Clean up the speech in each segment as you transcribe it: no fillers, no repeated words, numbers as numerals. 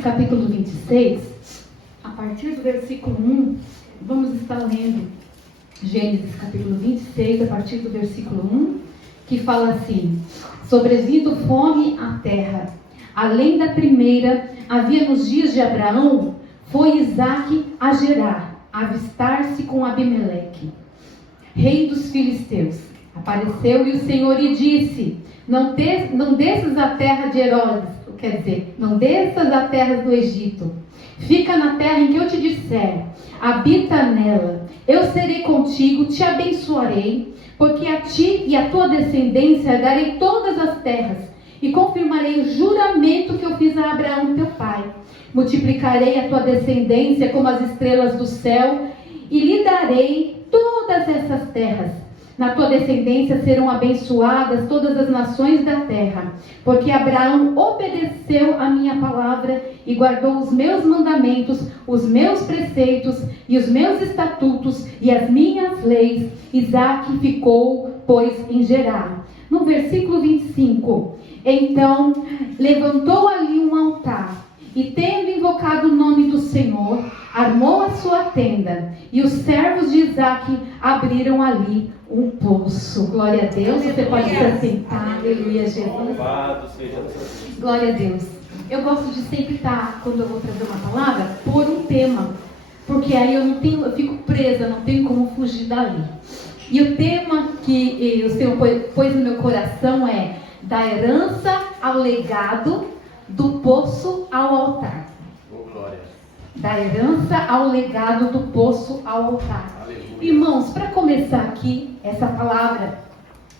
Gênesis capítulo 26, a partir do versículo 1, vamos estar lendo Gênesis capítulo 26, a partir do versículo 1, que fala assim: sobrevindo fome à terra, além da primeira, havia nos dias de Abraão, foi Isaque a Gerar, avistar-se com Abimeleque, rei dos filisteus. Apareceu-lhe o Senhor e disse: não desças a terra de Herodes, quer dizer, não desças a terra do Egito, fica na terra em que eu te disser, habita nela, eu serei contigo, te abençoarei, porque a ti e a tua descendência darei todas as terras, e confirmarei o juramento que eu fiz a Abraão teu pai. Multiplicarei a tua descendência como as estrelas do céu, e lhe darei todas essas terras. Na tua descendência serão abençoadas todas as nações da terra, porque Abraão obedeceu a minha palavra e guardou os meus mandamentos, os meus preceitos e os meus estatutos e as minhas leis. Isaque ficou, pois, em Gerar. No versículo 25, então levantou ali um altar, e tendo invocado o nome do Senhor, armou a sua tenda, e os servos de Isaque abriram ali um poço. Glória a Deus. Você pode se assentar. Aleluia, Jesus. Glória a Deus. Eu gosto de sempre estar, quando eu vou trazer uma palavra, pôr um tema, porque aí eu fico presa, não tenho como fugir dali. E o tema que o Senhor pôs no meu coração é: da herança ao legado, do poço ao altar. Da herança ao legado, do poço ao altar. Aleluia. Irmãos, para começar aqui, essa palavra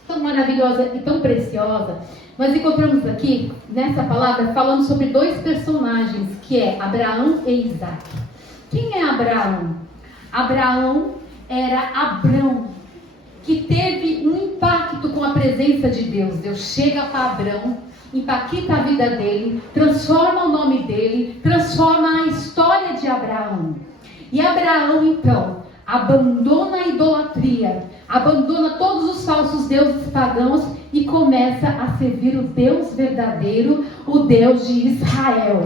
tão maravilhosa e tão preciosa, nós encontramos aqui, nessa palavra, falando sobre dois personagens, que é Abraão e Isaque. Quem é Abraão? Abraão era Abrão, que teve um impacto com a presença de Deus. Deus chega para Abrão, impacta a vida dele, transforma o nome dele, transforma a história de Abraão. E Abraão, então, abandona a idolatria, abandona todos os falsos deuses pagãos e começa a servir o Deus verdadeiro, o Deus de Israel.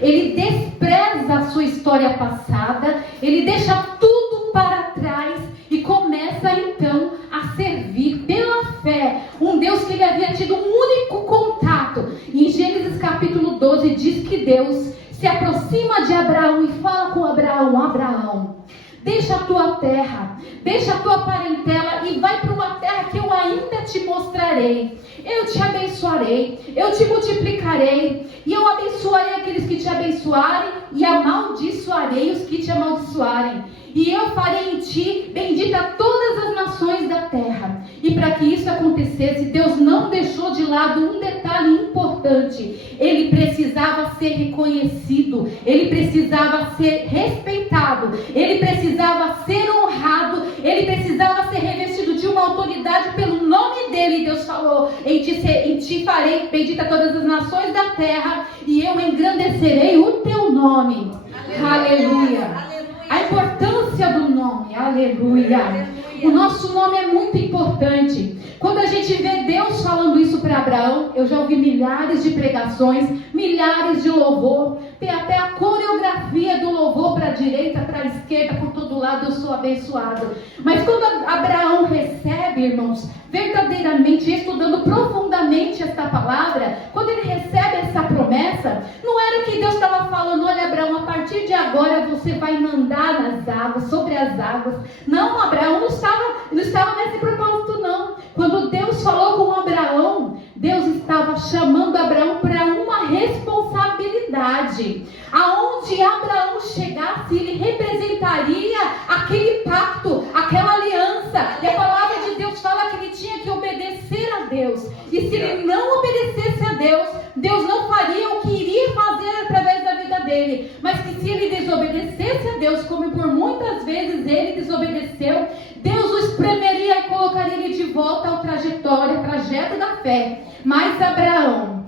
Ele despreza a sua história passada, ele deixa tudo para trás e começa então a servir pela fé um Deus que ele havia tido um único contato. Em Gênesis capítulo 12 diz que Deus se aproxima de Abraão e fala com Abraão: Abraão, deixa a tua terra, deixa a tua parentela e vai para uma terra que eu ainda te mostrarei. Eu te abençoarei, eu te multiplicarei, e eu abençoarei aqueles que te abençoarem e amaldiçoarei os que te amaldiçoarem. E eu farei em ti bendita todas as nações da terra. E para que isso acontecesse, Deus não deixou de lado um detalhe importante. Ele precisava ser reconhecido, ele precisava ser respeitado, ele precisava ser honrado, ele precisava ser revestido de uma autoridade pelo nome dele. Deus falou: em ti farei bendita todas as nações da terra, e eu engrandecerei o teu nome. Aleluia. Aleluia. A importância do nome, aleluia. O nosso nome é muito importante. Quando a gente vê Deus falando isso para Abraão, eu já ouvi milhares de pregações, milhares de louvor, tem até a coreografia do louvor para a direita, para a esquerda, por todo lado eu sou abençoado. Mas quando Abraão recebe, irmãos, verdadeiramente estudando profundamente esta palavra, quando ele recebe essa promessa, não era que Deus estava falando: olha, Abraão, a partir de agora você vai andar nas águas, sobre as águas. Não, Abraão não estava nesse propósito, não. Quando Deus falou com Abraão, Deus estava chamando Abraão para uma responsabilidade. Aonde Abraão chegasse, ele representaria aquele pacto, aquela aliança. E a palavra de Deus fala que ele tinha que obedecer a Deus. E se ele não obedecesse a Deus, Deus não faria o que iria fazer através da vida dele. Mas que se ele desobedecesse a Deus, como por muitas vezes ele desobedeceu, Deus o espremeria e colocaria ele de volta ao trajeto da fé. Mas Abraão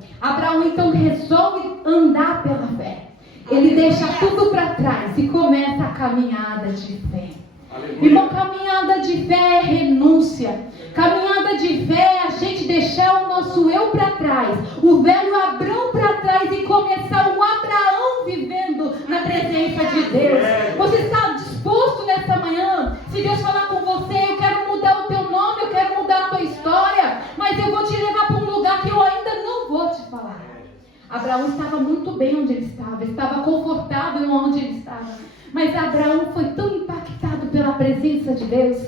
então resolve andar pela fé. Ele deixa tudo para trás e começa a caminhada de fé. Irmão, caminhada de fé é renúncia. Caminhada de fé é a gente deixar o nosso eu para trás, o velho Abrão para trás, e começar um Abraão presença de Deus? Você está disposto nessa manhã? Se Deus falar com você, eu quero mudar o teu nome, eu quero mudar a tua história, mas eu vou te levar para um lugar que eu ainda não vou te falar. Abraão estava muito bem onde ele estava confortável onde ele estava. Mas Abraão foi tão impactado pela presença de Deus.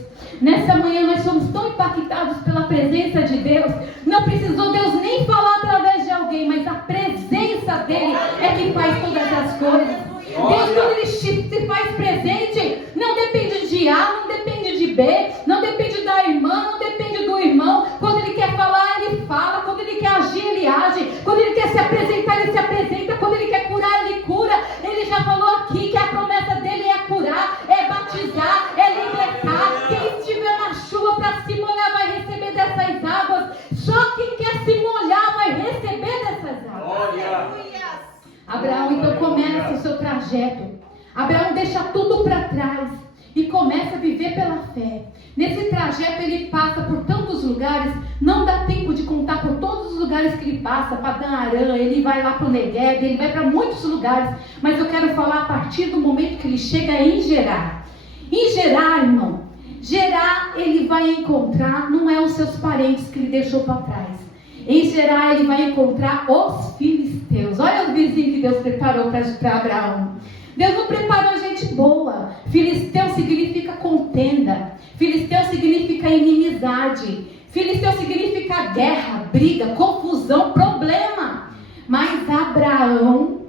Nessa manhã nós somos tão impactados pela presença de Deus. Não precisou Deus nem falar através de alguém, mas a presença dele é que faz todas as coisas. Deus, quando ele se faz presente, não depende de A, não depende de B, não depende da irmã, não depende do irmão. Quando ele quer falar, ele fala. Quando ele quer agir, ele age. Quando ele quer se apresentar, ele se apresenta. Quando ele quer curar, ele cura. Ele já falou aqui que a promessa dele é curar, é batizar, é libertar. Quem estiver na chuva para se molhar vai receber dessas águas. Só quem quer se molhar vai receber dessas águas. Abraão então começa o seu trajeto. Abraão deixa tudo para trás e começa a viver pela fé. Nesse trajeto ele passa por tantos lugares, não dá tempo de contar por todos os lugares que ele passa. Padan Aram, ele vai lá para o Negueb, ele vai para muitos lugares, mas eu quero falar a partir do momento que ele chega em Gerar. Em Gerar, irmão, Gerar ele vai encontrar, não é os seus parentes que ele deixou para trás. Em Gerar ele vai encontrar os filisteus. Olha o vizinho que Deus preparou para Abraão. Deus não preparou gente boa. Filisteu significa contenda. Filisteu significa inimizade. Filisteu significa guerra, briga, confusão, problema. Mas Abraão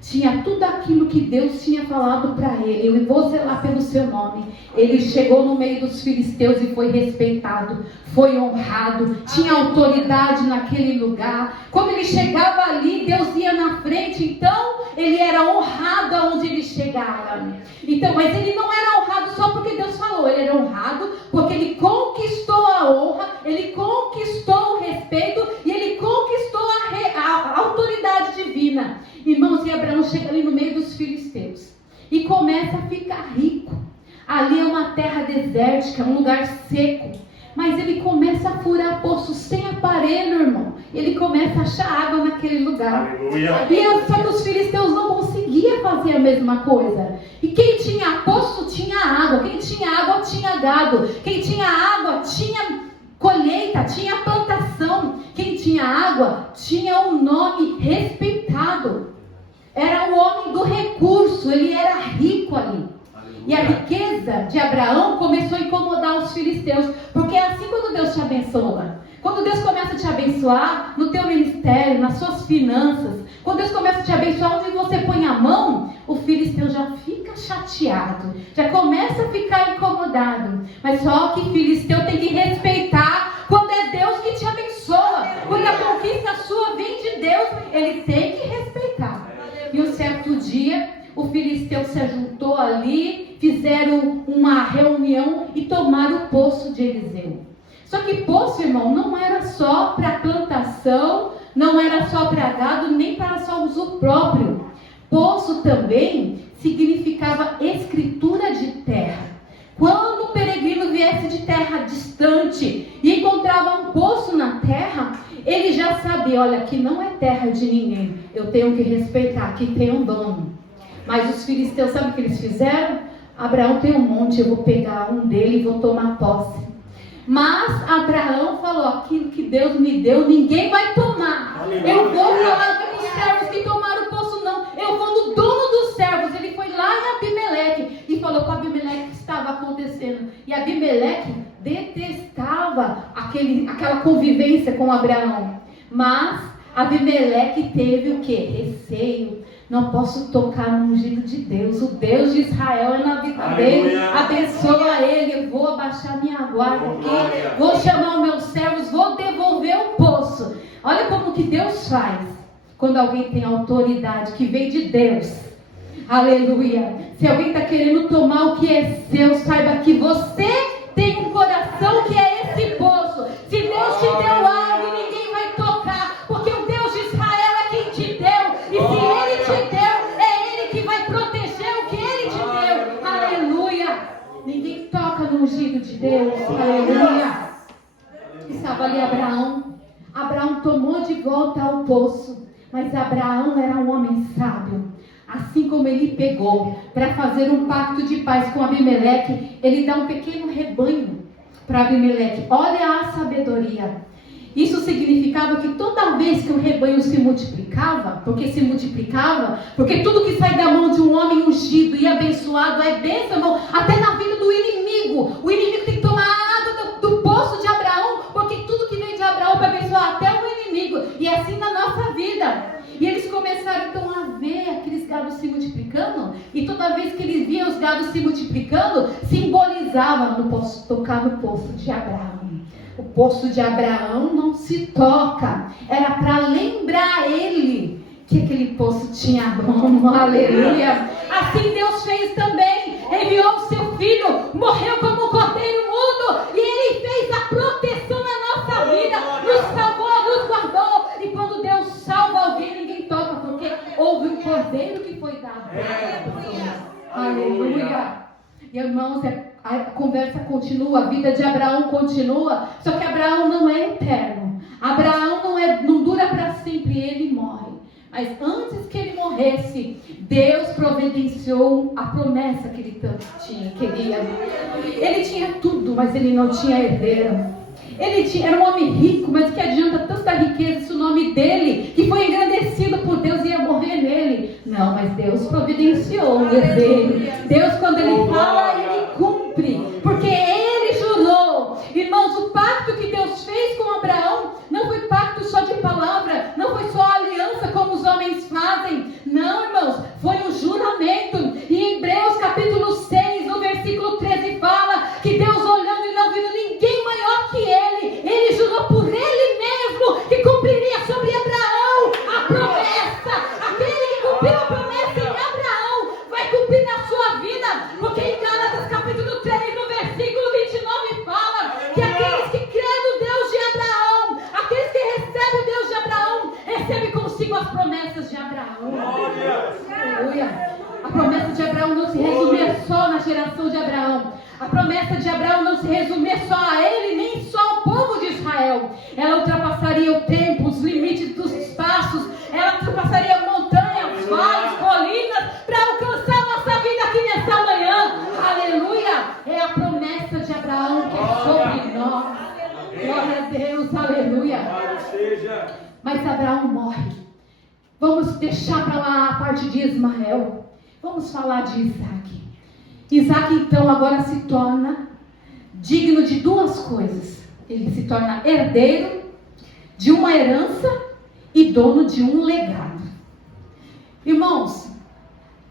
tinha tudo aquilo que Deus tinha falado para ele. Eu vou zelar pelo seu nome. Ele chegou no meio dos filisteus e foi respeitado, foi honrado, tinha autoridade naquele lugar. Quando ele chegava ali, Deus ia na frente, então ele era honrado aonde ele chegava. Então, mas ele não era honrado só porque Deus falou, ele era honrado porque ele conquistou a honra, ele conquistou o respeito e ele conquistou a autoridade divina. Irmãos, e Abraão chega ali no meio dos filisteus e começa a ficar rico. Ali é uma terra desértica, um lugar seco. Mas ele começa a furar poços sem aparelho, irmão. Ele começa a achar água naquele lugar. Aleluia. E só que os filisteus não conseguiam fazer a mesma coisa. E quem tinha poço tinha água. Quem tinha água tinha gado. Quem tinha água tinha colheita, tinha plantação. Quem tinha água tinha um nome respeitado. Era o homem do recurso, ele era rico ali. E a riqueza de Abraão começou a incomodar os filisteus. Porque é assim quando Deus te abençoa. Quando Deus começa a te abençoar no teu ministério, nas suas finanças. Quando Deus começa a te abençoar onde você põe a mão, o filisteu já fica chateado. Já começa a ficar incomodado. Mas só que filisteu tem que respeitar quando é Deus que te abençoa. Quando a conquista sua vem de Deus, ele tem que respeitar. E um certo dia, o filisteu se juntou ali, fizeram uma reunião e tomaram o poço de Eliseu. Só que poço, irmão, não era só para plantação, não era só para gado, nem para só uso próprio. Poço também significava escritura de terra. Quando o peregrino viesse de terra distante e encontrava um poço na terra, ele já sabia, olha, aqui não é terra de ninguém, eu tenho que respeitar, aqui tem um dono. Mas os filisteus, sabe o que eles fizeram? Abraão tem um monte, eu vou pegar um dele e vou tomar posse. Mas Abraão falou, aquilo que Deus me deu, ninguém vai tomar. Aleluia. Eu vou falar com os servos que tomaram o poço, não. Eu vou no dono dos servos. Ele foi lá em Abimeleque e falou para Abimeleque o que estava acontecendo. E Abimeleque detestava aquela convivência com Abraão. Mas Abimeleque teve o quê? Receio. Não posso tocar no ungido de Deus. O Deus de Israel é na vida dele. Abençoa ele. Eu vou abaixar minha guarda aqui. Vou chamar os meus servos. Vou devolver o poço. Olha como que Deus faz. Quando alguém tem autoridade que vem de Deus. Aleluia. Se alguém está querendo tomar o que é seu, saiba que você tem um coração que é esse poço. Se Deus te deu algo, ninguém vai tocar. Porque o Deus de Israel é quem te deu. E se ele te deu, é ele que vai proteger o que ele te deu. Aleluia. Ninguém toca no ungido de Deus. Aleluia. Estava ali Abraão. Abraão tomou de volta ao poço. Mas Abraão era um homem sábio. A assim como ele pegou para fazer um pacto de paz com Abimeleque, ele dá um pequeno rebanho para Abimeleque. Olha a sabedoria. Isso significava que toda vez que o rebanho se multiplicava, porque tudo que sai da mão de um homem ungido e abençoado é bênção, irmão, até na vida do inimigo. O inimigo tem que tomar água do poço de Abraão, porque tudo que vem de Abraão para abençoar até o inimigo. E é assim na nossa vida. E eles começaram então a ver aqueles gados se multiplicando, e toda vez que eles viam os gados se multiplicando, simbolizava tocar no poço de Abraão. O poço de Abraão não se toca. Era para lembrar ele que aquele poço tinha dono. Aleluia. Assim Deus fez também. Enviou o seu filho, morreu como um cordeiro mudo, e ele fez a proteção na nossa vida, nos salvou, nos guardou. E quando Deus salva alguém, ninguém toca, porque houve um cordeiro que foi dado. Aleluia. E irmãos, a conversa continua, a vida de Abraão continua, só que Abraão não é eterno. Abraão não dura para sempre, ele morre. Mas antes que ele morresse, Deus providenciou a promessa que ele tanto queria. Ele tinha tudo, mas ele não tinha herdeiro. Era um homem rico, mas que adianta tanta riqueza se o nome dele, que foi engrandecido por Deus, ia morrer nele? Não, mas Deus providenciou o herdeiro. Deus, quando ele fala, ele cumpre, porque ele jurou. Irmãos, o pacto que Deus fez com Abraão não foi pacto só de palavra, não foi só aliança como os homens fazem. Não, irmãos, foi um juramento. E em Hebreus capítulo 6, no versículo 13, fala que Deus, olhando e não vendo ninguém maior que ele jurou por ele mesmo que cumpriria sobre Abraão a promessa. Aquele que cumpriu a promessa em Abraão vai cumprir na sua vida, porque em Gálatas capítulo 3, no versículo 29, fala que aqueles que creem no Deus de Abraão, aqueles que recebem o Deus de Abraão, recebem consigo as promessas de Abraão. Aleluia. A promessa de Abraão não se resumia só na geração de Abraão. A promessa de Abraão não se resumia só a ele, nem só ao povo de Israel. Ela ultrapassaria o tempo, os limites dos espaços. Ela ultrapassaria montanhas, vales, colinas, para alcançar a nossa vida aqui nessa manhã. Aleluia! É a promessa de Abraão que é sobre nós. Glória a Deus, aleluia. Mas Abraão morre. Vamos deixar para lá a parte de Ismael. Vamos falar de Isaac. Isaac então agora se torna digno de duas coisas. Ele se torna herdeiro de uma herança e dono de um legado. Irmãos,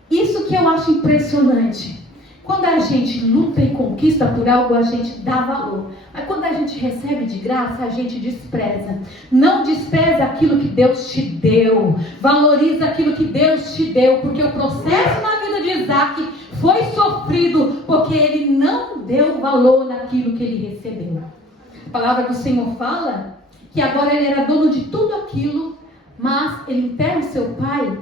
isso que eu acho impressionante. Quando a gente luta e conquista por algo, a gente dá valor. Mas quando a gente recebe de graça, a gente despreza. Não despreza aquilo que Deus te deu. Valoriza aquilo que Deus te deu. Porque o processo na vida de Isaac foi sofrido, porque ele não deu valor naquilo que ele recebeu. A palavra do Senhor fala que agora ele era dono de tudo aquilo, mas ele enterra o seu pai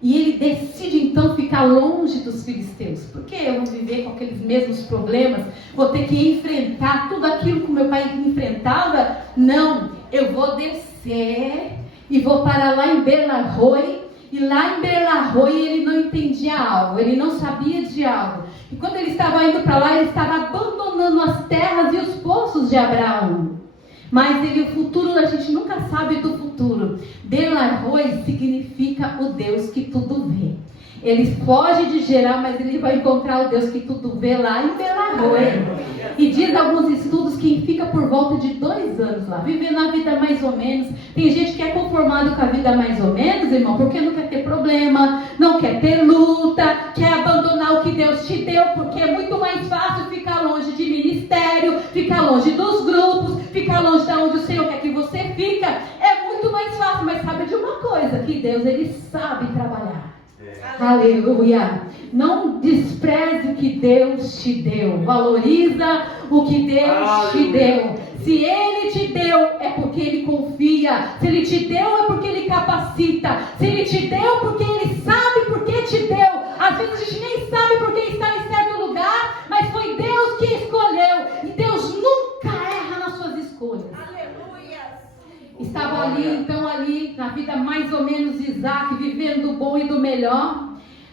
e ele decide então ficar longe dos filisteus. Porque eu vou viver com aqueles mesmos problemas, vou ter que enfrentar tudo aquilo que meu pai enfrentava? Não, eu vou descer e vou parar lá em Beer-lahai. E lá em Beer-lahai ele não entendia algo, ele não sabia de algo. E quando ele estava indo para lá, ele estava abandonando as terras e os poços de Abraão. Mas o futuro, a gente nunca sabe do futuro. Beer-lahai significa o Deus que tudo vê. Ele foge de Gerar, mas ele vai encontrar o Deus que tudo vê lá em Beer-lahai. E diz alguns estudos que fica por volta de 2 anos lá, vivendo a vida mais ou menos. Tem gente que é conformado com a vida mais ou menos, irmão, porque não quer ter problema, não quer ter luta, quer abandonar o que Deus te deu, porque é muito mais fácil ficar longe de ministério, ficar longe dos grupos, ficar longe de onde o Senhor quer que você fica. É muito mais fácil, mas sabe de uma coisa, que Deus, ele sabe trabalhar. Aleluia. Não despreze o que Deus te deu. Valoriza o que Deus te deu. Se Ele te deu, é porque Ele confia. Se Ele te deu, é porque Ele capacita. Se Ele te deu, porque Ele sabe porque te deu. Às vezes a gente nem sabe porque está em certo lugar, mas foi Deus que escolheu. E Deus nunca erra nas suas escolhas. Estava ali, então ali, na vida mais ou menos de Isaac, vivendo do bom e do melhor.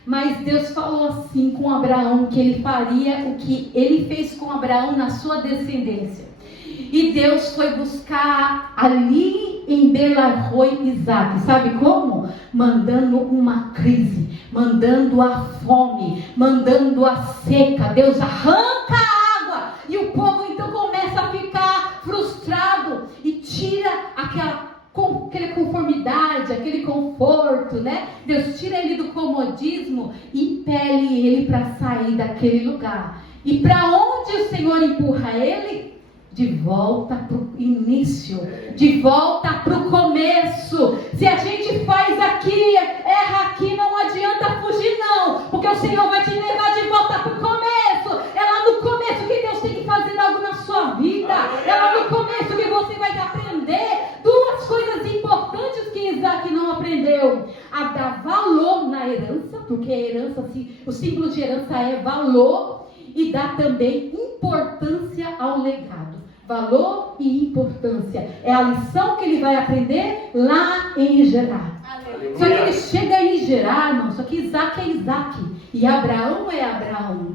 Mas Deus falou assim com Abraão, que ele faria o que ele fez com Abraão na sua descendência. E Deus foi buscar ali em Belar-roi Isaac. Sabe como? Mandando uma crise, mandando a fome, mandando a seca. Deus arranca a água e o povo então começa a ficar frustrado e tira aquela conformidade, aquele conforto, né? Deus tira ele do comodismo e impele ele para sair daquele lugar. E para onde o Senhor empurra ele? De volta para o início, de volta para o começo. Se a gente faz aqui, erra aqui, não adianta fugir não, porque o Senhor vai te levar de volta para o começo. É lá no começo que Deus tem que fazer algo na sua vida. É lá no começo que você vai aprender duas coisas importantes que Isaac não aprendeu: a dar valor na herança, porque a herança, o símbolo de herança é valor, e dar também importância ao legado. Valor e importância é a lição que ele vai aprender lá em Gerar. Aleluia. Só que ele chega em Gerar, irmão. Só que Isaac é Isaac e Abraão é Abraão.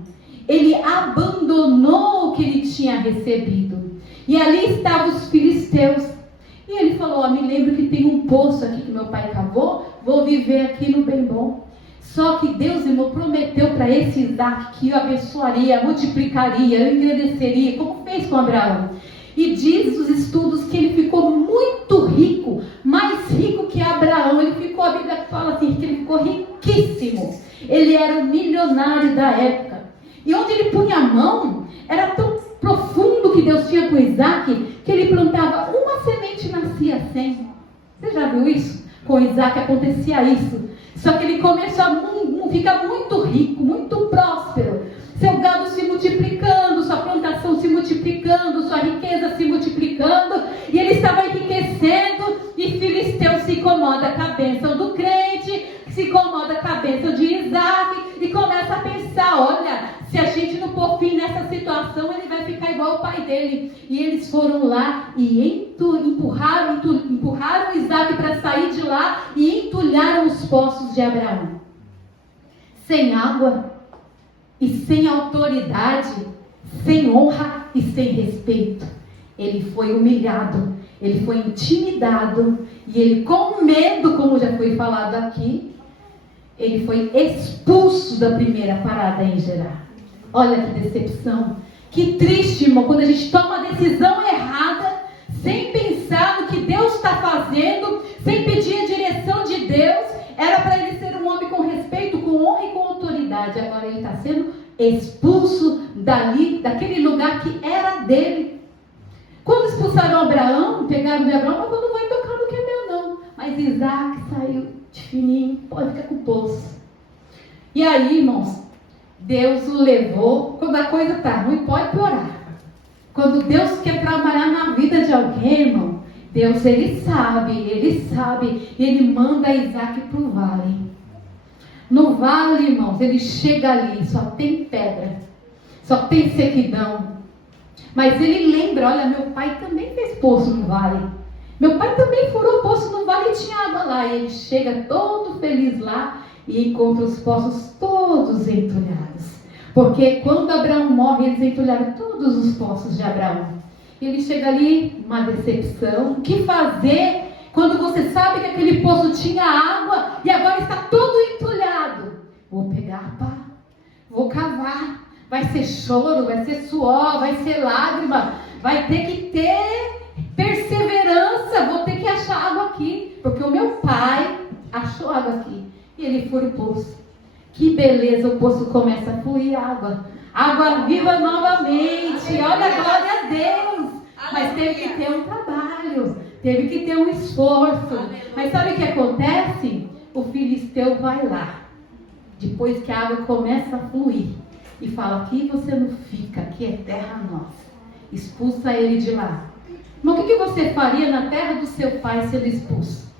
Ele abandonou o que ele tinha recebido, e ali estavam os filisteus. E ele falou: me lembro que tem um poço aqui que meu pai cavou, vou viver aqui no bem bom. Só que Deus, irmão, prometeu para esse Isaac que o abençoaria, multiplicaria, engrandeceria, como fez com Abraão. E diz os estudos que ele ficou muito rico, mais rico que Abraão. Ele ficou, a Bíblia fala assim, que ele ficou riquíssimo. Ele era o milionário da época. E onde ele punha a mão, era tão profundo que Deus tinha com Isaac, que ele plantava uma semente e nascia 100. Você já viu isso? Com Isaac acontecia isso. Só que ele começou a ficar muito rico, muito próspero. Seu gado se multiplicando, sua plantação se multiplicando, sua riqueza se multiplicando. E ele estava enriquecendo. E Filisteu se incomoda com a bênção do crente, se incomoda com a bênção de Isaac. E começa a pensar: olha, se a gente não pôr fim nessa situação, ele vai ficar igual o pai dele. E eles foram lá e empurraram Isaac para sair de lá e entulharam os poços de Abraão. Sem água e sem autoridade, sem honra e sem respeito. Ele foi humilhado, ele foi intimidado, e ele, com medo, como já foi falado aqui, ele foi expulso da primeira parada em Gerar. Olha que decepção, que triste, irmão, quando a gente toma a decisão errada, sem pensar no que Deus está fazendo, sem pedir a direção de Deus. Era para ele ser um homem com respeito, com honra e com autoridade. Agora ele está sendo expulso daquele lugar que era dele. Quando expulsaram Abraão, pegaram de Abraão, mas não vai tocar no que é meu não. Mas Isaac saiu de fininho, pode ficar com o poço. E aí, irmãos, Deus o levou. Quando a coisa está ruim, pode piorar. Quando Deus quer trabalhar na vida de alguém, irmão, Deus, ele sabe, e ele manda Isaac para o vale. No vale, irmãos, ele chega ali, só tem pedra, só tem sequidão. Mas ele lembra: olha, meu pai também fez poço no vale. Meu pai também furou poço no vale e tinha água lá. E ele chega todo feliz lá e encontra os poços todos entulhados. Porque quando Abraão morre, eles entulharam todos os poços de Abraão. E ele chega ali, uma decepção. O que fazer quando você sabe que aquele poço tinha água e agora está todo entulhado? Vou pegar a pá, vou cavar. Vai ser choro, vai ser suor, vai ser lágrima. Vai ter que ter perseverança. Vou ter que achar água aqui, porque o meu pai achou água aqui. E ele fura o poço. Que beleza, o poço começa a fluir água. Água viva novamente. Olha a glória a Deus. Mas teve que ter um trabalho, teve que ter um esforço. Mas sabe o que acontece? O filisteu vai lá, depois que a água começa a fluir, e fala: aqui você não fica, aqui é terra nossa. Expulsa ele de lá. Mas o que você faria na terra do seu pai sendo expulso?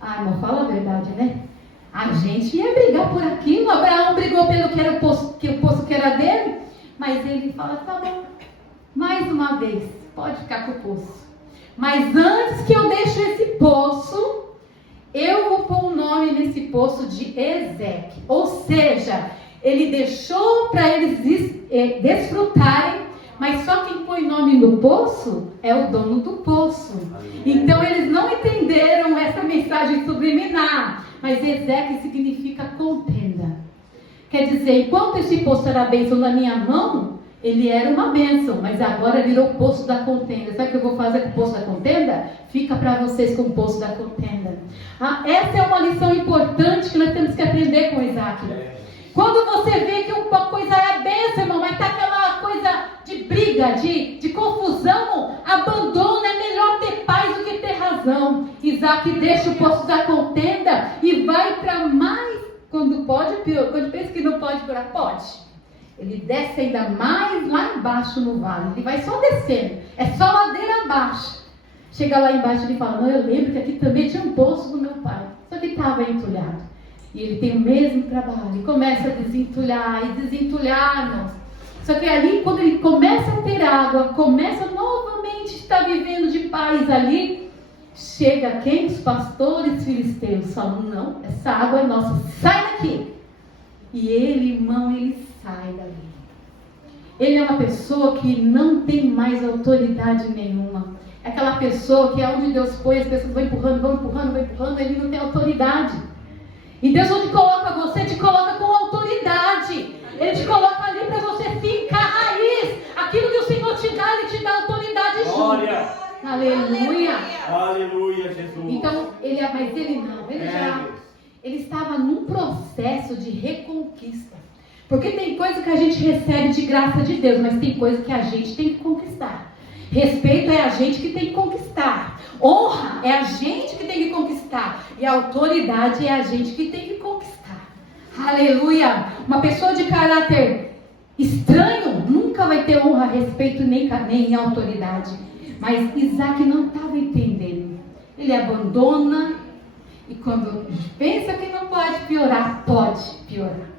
Ah, irmão, fala a verdade, né? A gente ia brigar por aquilo. Abraão brigou pelo que era o poço que era dele. Mas ele fala: tá bom, mais uma vez, pode ficar com o poço. Mas antes que eu deixe esse poço, eu vou pôr o nome nesse poço de Ezeque. Ou seja, ele deixou para eles desfrutarem, mas só quem põe nome no poço é o dono do poço. Então eles não entenderam essa mensagem subliminar. Mas Ezeque significa contenda. Quer dizer, enquanto esse poço era a bênção na minha mão, ele era uma bênção, mas agora virou o poço da contenda. Sabe o que eu vou fazer com o poço da contenda? Fica para vocês com o poço da contenda. Essa é uma lição importante que nós temos que aprender com Isaac. Quando você vê que uma coisa é bênção, irmão, mas está aquela coisa de briga, de confusão, abandona, é melhor ter paz do que ter razão. Isaac deixa o poço da contenda e vai para mais, quando pensa que não pode piorar, pode. Ele desce ainda mais lá embaixo no vale. Ele vai só descendo. É só ladeira abaixo. Chega lá embaixo e ele fala, não, eu lembro que aqui também tinha um poço do meu pai. Só que estava entulhado. E ele tem o mesmo trabalho. E começa a desentulhar e desentulhar, irmãos. Só que ali, quando ele começa a ter água, começa novamente a estar vivendo de paz ali, chega quem? Os pastores filisteus falam, não, essa água é nossa, sai daqui. E ele, irmão, ele sai dali. Ele é uma pessoa que não tem mais autoridade nenhuma. É aquela pessoa que é onde Deus põe, as pessoas vão empurrando, ele não tem autoridade. E Deus não te coloca você, te coloca com autoridade. Ele te coloca ali para você fincar a raiz. Aquilo que o Senhor te dá, Ele te dá autoridade junto. Aleluia. Aleluia, Jesus. Então, mas ele não. Ele estava num processo de reconquista. Porque tem coisa que a gente recebe de graça de Deus, mas tem coisa que a gente tem que conquistar. Respeito é a gente que tem que conquistar. Honra é a gente que tem que conquistar. E a autoridade é a gente que tem que conquistar. Aleluia. Uma pessoa de caráter estranho nunca vai ter honra, respeito nem autoridade. Mas Isaac não estava entendendo. Ele abandona. E quando pensa que não pode piorar, pode piorar.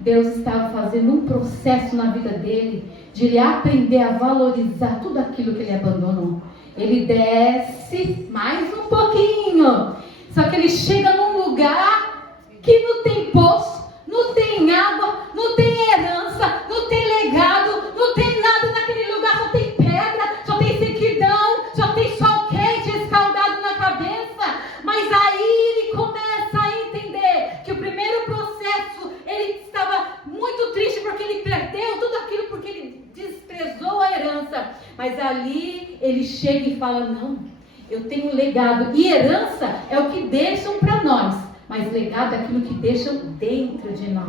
Deus estava fazendo um processo na vida dele, de ele aprender a valorizar tudo aquilo que ele abandonou. Ele desce mais um pouquinho. Só que ele chega num lugar que não tem poço, não tem água, não tem herança, não tem legado, não tem nada naquele lugar, só tem pedra, só tem sequidão, só tem sol quente escaldado na cabeça. Mas aí ele começa a entender que o primeiro processo, ele estava muito triste porque ele perdeu tudo aquilo, porque ele desprezou a herança. Mas ali ele chega e fala, não, eu tenho um legado. E herança é o que deixam para nós, mas legado é aquilo que deixam dentro de nós.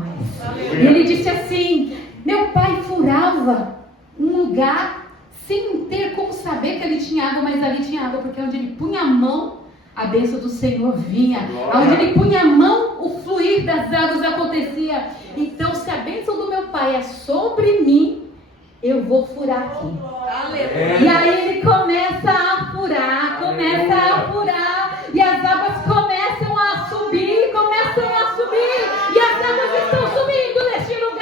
E ele disse assim, meu pai furava um lugar sem ter como saber que ali tinha água, mas ali tinha água, porque onde ele punha a mão, a bênção do Senhor vinha. Onde ele punha a mão, o fluir das águas acontecia. Então, se a bênção do meu pai é sobre mim, eu vou furar aqui. Aleluia. E aí ele começa a furar, e as águas começam a subir, e as águas estão subindo neste lugar.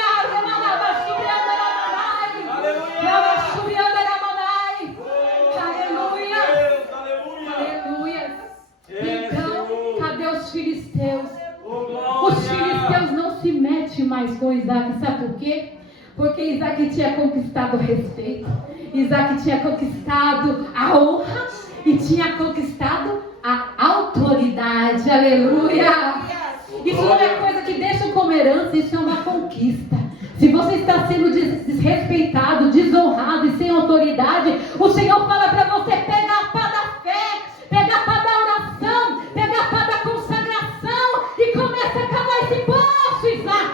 Então, cadê os filisteus? Os filisteus não se metem mais com Isaac, sabe por quê? Porque Isaac tinha conquistado o respeito, Isaac tinha conquistado a honra e tinha conquistado a autoridade. Aleluia! Isso não é coisa que deixam como herança, isso é uma conquista. Se você está sendo desrespeitado, desonrado e sem autoridade, o Senhor fala para você, pega a pá da fé, pega a pá da oração, pega a pá da consagração e começa a cavar esse poço, Isaac.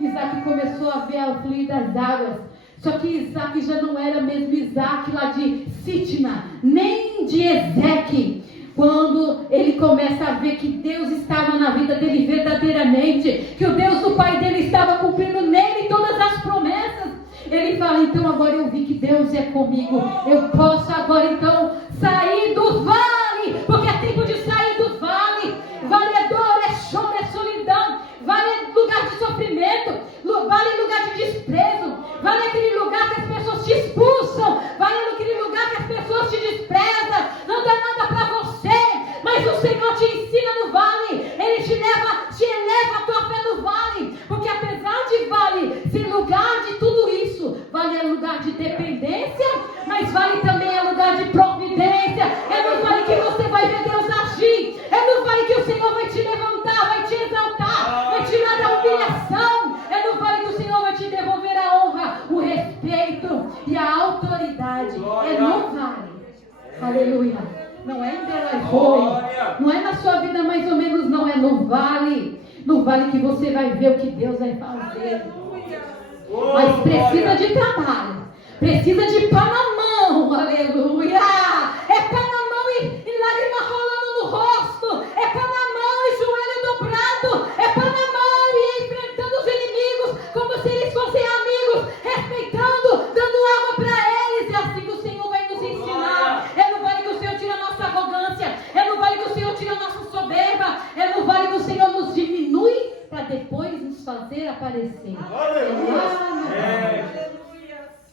Isaac começou a ver o fluir das águas. Só que Isaac já não era mesmo Isaac lá de Sitna, nem de Ezeque. Quando ele começa a ver que Deus estava na vida dele verdadeiramente, que o Deus do pai dele estava cumprindo nele todas as promessas, ele fala, então agora eu vi que Deus é comigo, eu posso agora então sair do vale, porque é tempo de sair do vale. Vale é dor, é choro, é solidão, vale é lugar de sofrimento, vale é lugar de desprezo, vale aquele lugar que as pessoas te expulsam, vale aquele lugar que as pessoas te desprezam, não dá nada Aleluia. Não é em Belém, foi. Não é na sua vida mais ou menos, não. É no vale. No vale que você vai ver o que Deus vai fazer. Mas precisa de trabalho. Precisa de pá na mão. Aleluia. É pá na mão e lágrima rolando no rosto. É pá na mão e joelho dobrado. É pá na mão e enfrentando os inimigos como se eles fossem amigos. Respeitando, dando água para eles. É assim que o Senhor vai nos ensinar. É no vale que o Senhor tira a nossa arrogância. É no vale que o Senhor tira a nossa soberba. É no vale que o Senhor nos diminui para depois nos fazer aparecer.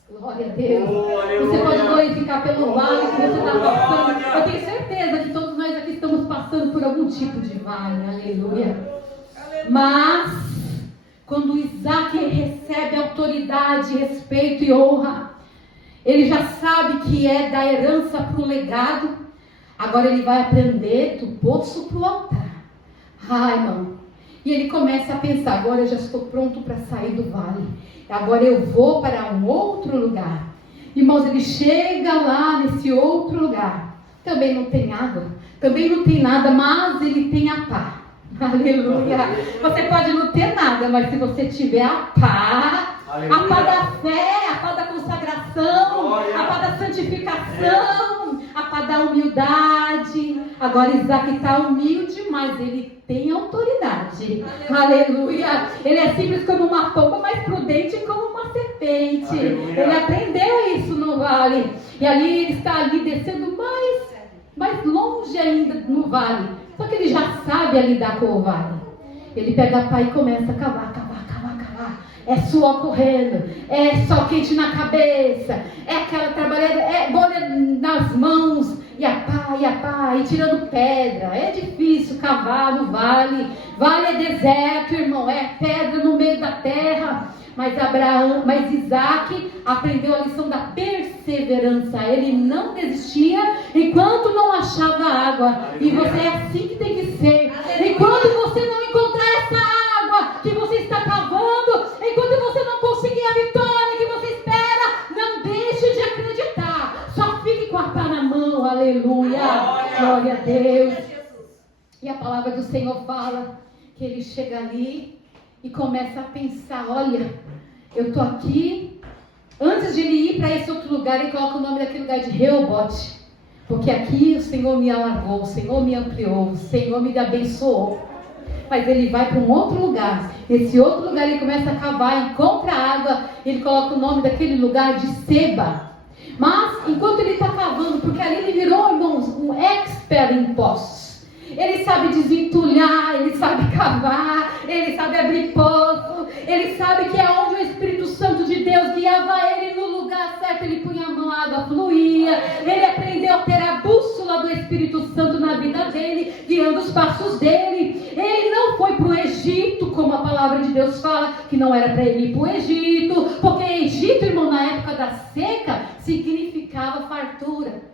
Glória a Deus. Você pode glorificar pelo vale que você está passando. Eu tenho certeza que todos nós aqui estamos passando por algum tipo de vale. Aleluia. Mas quando Isaac recebe autoridade, respeito e honra, ele já sabe que é da herança para o legado. Agora ele vai aprender do poço para o altar. Ai, irmão. E ele começa a pensar, agora eu já estou pronto para sair do vale. Agora eu vou para um outro lugar. Irmãos, ele chega lá nesse outro lugar. Também não tem água, também não tem nada, mas ele tem a pá. Aleluia. Você pode não ter nada, mas se você tiver a pá, aleluia, a pá da fé, a pá da consagração, glória, a pá da santificação, a pá da humildade. Agora Isaac está humilde, mas ele tem autoridade. Aleluia. Ele é simples como uma pomba, mas prudente como uma serpente. Aleluia. Ele aprendeu isso no vale. E ali ele está ali descendo mais longe ainda no vale. Só que ele já sabe lidar com o vale. Ele pega a pá e começa a cavar. É suor correndo, é sol quente na cabeça, é aquela trabalhada, é bolha nas mãos, e a pá, e tirando pedra. É difícil cavar no vale. Vale é deserto, irmão, é pedra no meio da terra. Mas Isaac aprendeu a lição da perseverança. Ele não desistia enquanto não achava água. E você é assim que tem que ser. Enquanto você não encontrar essa água que você está cavando, enquanto você não conseguir a vitória que você espera, não deixe de acreditar. Só fique com a pá na mão. Aleluia. Glória a Deus. E a palavra do Senhor fala que ele chega ali e começa a pensar, olha, eu estou aqui. Antes de ele ir para esse outro lugar, ele coloca o nome daquele lugar de Reobote. Porque aqui o Senhor me alargou, o Senhor me ampliou, o Senhor me abençoou. Mas ele vai para um outro lugar. Nesse outro lugar ele começa a cavar, encontra água. Ele coloca o nome daquele lugar de Seba. Mas enquanto ele está cavando, porque ali ele virou, irmãos, um expert em poços. Ele sabe desentulhar, ele sabe cavar, ele sabe abrir poço, ele sabe que é onde o Espírito Santo de Deus guiava ele no lugar certo, ele punha a mão, a água fluía. Ele aprendeu a ter a bússola do Espírito Santo na vida dele, guiando os passos dele. Ele não foi para o Egito, como a palavra de Deus fala, que não era para ele ir para o Egito, porque Egito, irmão, na época da seca, significava fartura.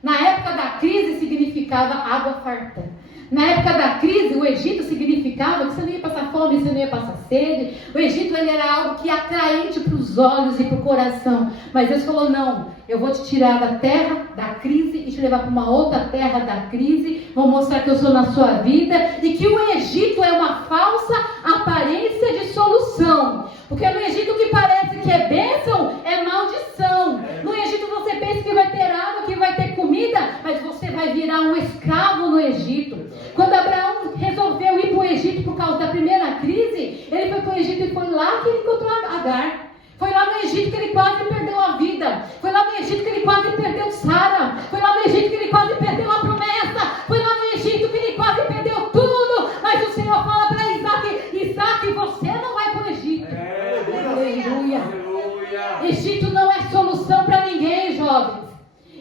Na época da crise significava água farta. Na época da crise, o Egito significava que você não ia passar fome, você não ia passar sede. O Egito ele era algo que é atraente para os olhos e para o coração. Mas Deus falou, não, eu vou te tirar da terra da crise e te levar para uma outra terra da crise. Vou mostrar que eu sou na sua vida. E que o Egito é uma falsa aparência de solução. Porque no Egito o que parece que é bênção é maldição. No Egito você pensa que vai ter água, que vai ter comida, mas você vai virar um escravo no Egito. Quando Abraão resolveu ir para o Egito por causa da primeira crise, ele foi para o Egito e foi lá que ele encontrou Agar. Foi lá no Egito que ele quase perdeu a vida. Foi lá no Egito que ele quase perdeu Sara. Foi lá no Egito que ele quase perdeu a promessa. Foi lá no Egito que ele quase perdeu tudo. Mas o Senhor fala para Isaac, você não vai para o Egito. Aleluia. Egito não é solução para ninguém, jovens.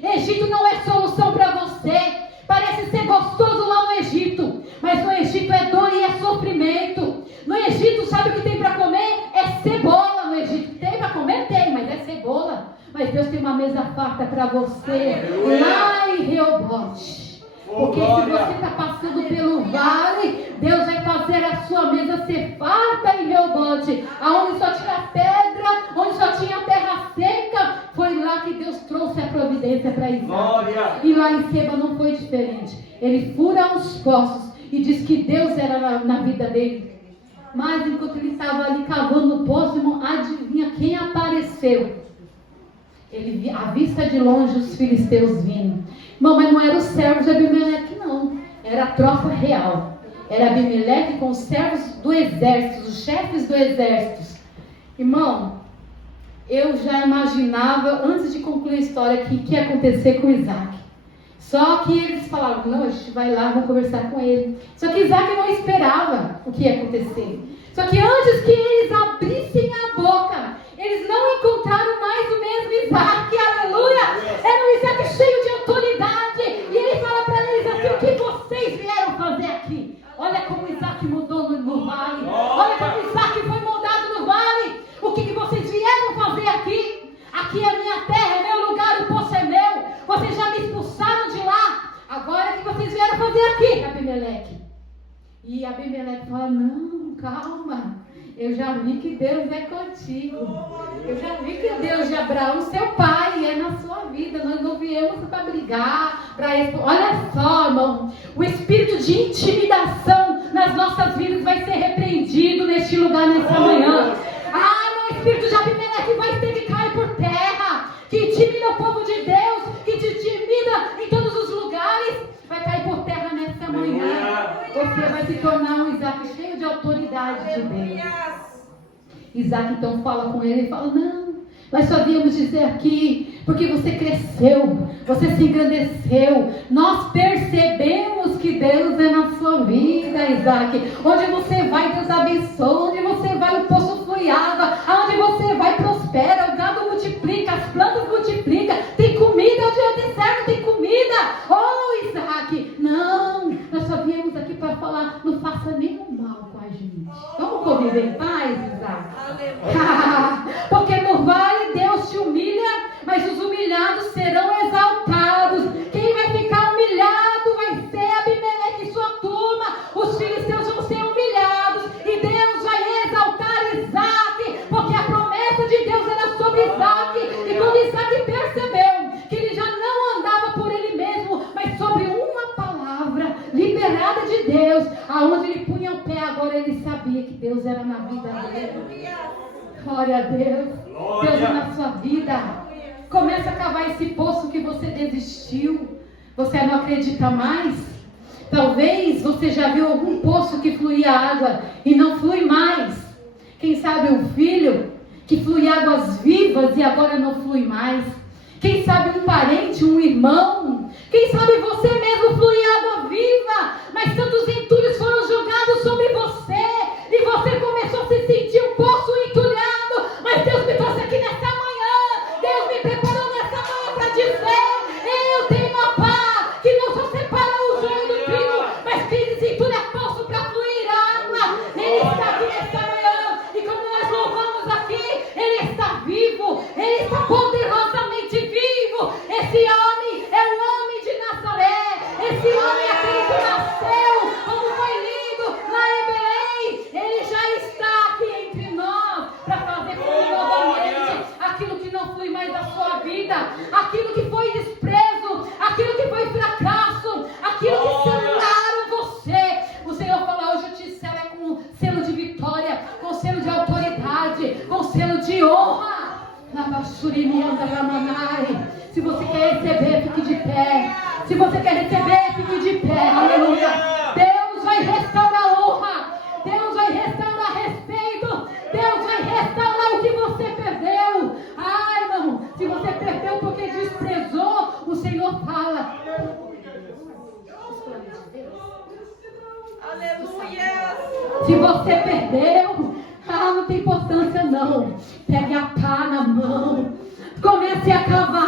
Egito não é solução para você. Parece ser gostoso lá no Egito, mas no Egito é dor e é sofrimento. No Egito, sabe o que tem para comer? É cebola no Egito. Tem para comer? Tem, mas é cebola. Mas Deus tem uma mesa farta para você. Aleluia. Lá em Reobote. Porque se você está passando pelo vale, Deus vai fazer a sua mesa ser farta em Reobote. Aonde só tinha pedra, onde só tinha terra seca. Foi lá que Deus trouxe a providência para para Isaac. E lá em Seba não foi diferente. Ele fura os poços e diz que Deus era na vida dele. Mas enquanto ele estava ali cavando o poço, irmão, adivinha quem apareceu? Ele à vista de longe os filisteus vindo. Irmão, mas não eram os servos de Abimeleque, não. Era a tropa real. Era Abimeleque com os servos do exército, os chefes do exército. Irmão, eu já imaginava, antes de concluir a história, que ia acontecer com Isaac. Só que eles falaram, não, a gente vai lá, vamos conversar com ele. Só que Isaac não esperava o que ia acontecer. Só que antes que eles abrissem a boca, eles não encontraram mais o mesmo Isaac, aleluia! Era um Isaac cheio de autoridade. E ele fala para eles assim, o que vocês vieram fazer aqui? Olha como Isaac mudou no vale. Olha como Isaac foi moldado no vale. O que vocês vieram fazer aqui? Aqui é minha terra, é meu lugar, o poço é meu. Vocês já me expulsaram de lá. Agora o que vocês vieram fazer aqui, Abimeleque? E Abimeleque fala, não, calma. Eu já vi que Deus é contigo. Eu já vi que o Deus de Abraão, seu pai, é na sua vida. Nós não viemos para brigar, para olha só, irmão. O espírito de intimidação nas nossas vidas vai ser repreendido neste lugar, nessa manhã. O espírito de Abimeleque vai ter que cair por terra. Que intimida o povo de Deus, que te intimida em todos os lugares, vai cair por terra nessa manhã. Você vai se tornar um Isaac cheio de autoridade de Deus. Isaac então fala com ele e fala, não, nós só viemos dizer aqui, porque você cresceu, você se engrandeceu, nós percebemos que Deus é na sua vida, Isaac. Onde você vai, Deus abençoa, onde você vai, o poço flui água, aonde você vai, prospera, o gado multiplica, as plantas multiplicam, tem comida, onde eu deserto tem comida. Oh, Isaac, não, nós só viemos aqui para falar, não faça nenhum mal com a gente. Vamos conviver em paz, Isaac? Porque no vale Deus te humilha, mas os humilhados serão exaltados. Quem vai ficar humilhado vai ser Abimeleque e sua turma. Os filisteus vão ser humilhados e Deus vai exaltar Isaac, porque a promessa de Deus era sobre Isaac. E quando Isaac percebeu que ele já não andava por ele mesmo, mas sobre uma palavra liberada de Deus, aonde ele punha o pé, agora ele sabia que Deus era na vida dele. Glória a Deus. Glória. Deus é na sua vida. Começa a cavar esse poço que você desistiu. Você não acredita mais? Talvez você já viu algum poço que fluía água e não flui mais. Quem sabe um filho que flui águas vivas e agora não flui mais. Quem sabe um parente, um irmão. Quem sabe você mesmo flui água viva, mas tantos entulhos foram jogados sobre você e você começou a se sentir um poço entulhado. Mas Deus me trouxe aqui nessa manhã. Deus me preparou nessa manhã para dizer, eu tenho uma pá que não só separa o joio do trigo, mas que desentulha poço para fluir água. Ele está aqui nessa manhã e como nós louvamos aqui, Ele está vivo, Ele está poderosamente vivo. Esse homem é o homem de Nazaré. Esse homem é aquele que nasceu, como foi lido lá em Belém. Ele já está aqui entre nós para fazer fluir novamente aquilo que não flui mais da sua vida, aquilo que foi desprezo, aquilo que foi fracasso, aquilo que selaram você. O Senhor fala hoje, eu te selo é com selo de vitória, com selo de autoridade, com selo de honra. Se você quer receber, fique de pé. Se você quer receber, fique de pé. Aleluia. Deus vai restaurar a honra. Deus vai restaurar respeito. Deus vai restaurar o que você perdeu. Ai, irmão, se você perdeu porque desprezou, o Senhor fala. Aleluia. Se você perdeu, não tem importância não. Pegue a pá na mão. Comece a cavar.